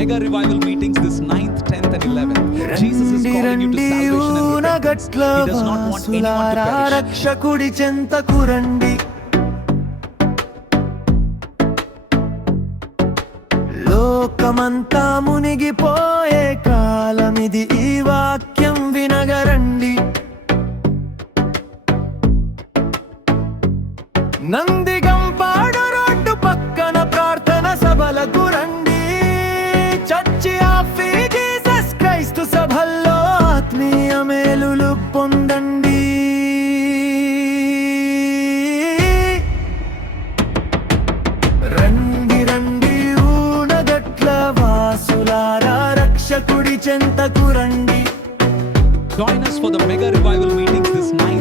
mega revival meetings this 9th, 10th, and 11th. Jesus is రండి calling you to రండి salvation and repentance. ఊనగట్ల He does not want anyone to perish. రక్షకుడి చెంతకు రండి లోకమంతా మునిగిపోయే కాలమిది ఈ వాక్యం వినగరండి నందిగంపాడు రక్షకుడి చెంతకు రండి Join us for the mega revival meetings this 9th,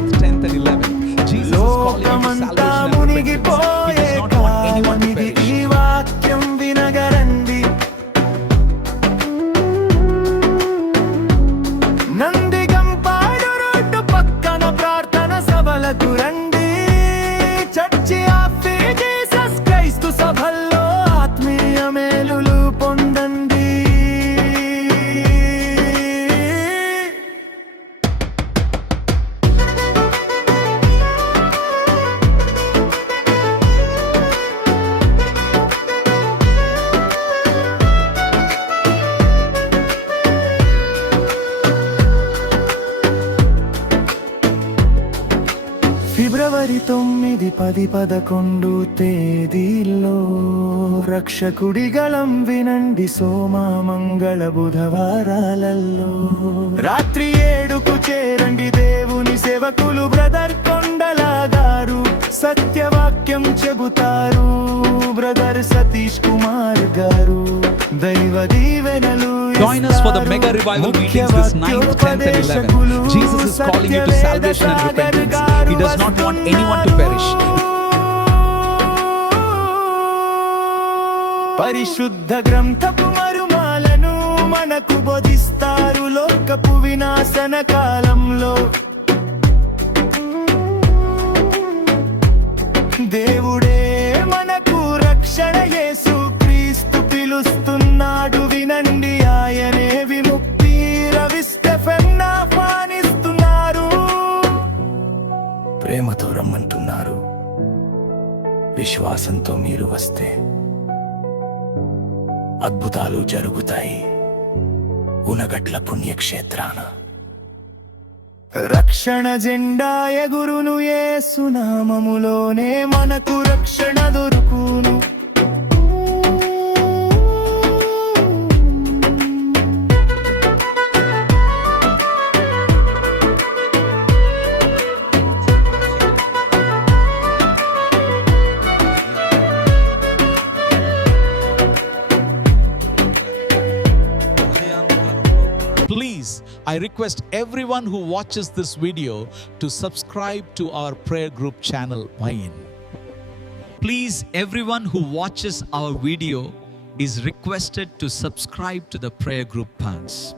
ఫిబ్రవరి తొమ్మిది పది పదకొండు తేదీల్లో రక్షకుడి గళం వినండి సోమ మంగళ బుధవారాలలో రాత్రి ఏడుకు చేరండి దేవుని సేవకులు బ్రదర్ కొండలా గారు సత్యవాక్యం చెబుతారు బ్రదర్ సతీష్ కుమార్ గారు. దైవ దీవెనలు Join us for the mega revival meetings this 9th, 10th, and 11th. వాక్యోపదేశకులు Jesus is calling you to salvation and repentance. He does not want anyone to perish. పరిశుద్ధ గ్రంథపు మరుమాలను మనకు బోధిస్తారు లోకపు వినాశన కాలంలో దేవుడే మనకు రక్షణ యేసు క్రీస్తు పిలుస్తున్నాడు వినండి విశ్వాసంతో మీరు వస్తే అద్భుతాలు జరుగుతాయి. ఉనగట్ల పుణ్యక్షేత్రాన. రక్షణ జెండా ఎగురును సునామములోనే మనకు రక్షణ Please, I request everyone who watches this video to subscribe to our prayer group channel, Wine. Please, everyone who watches our video is requested to subscribe to the prayer group pants.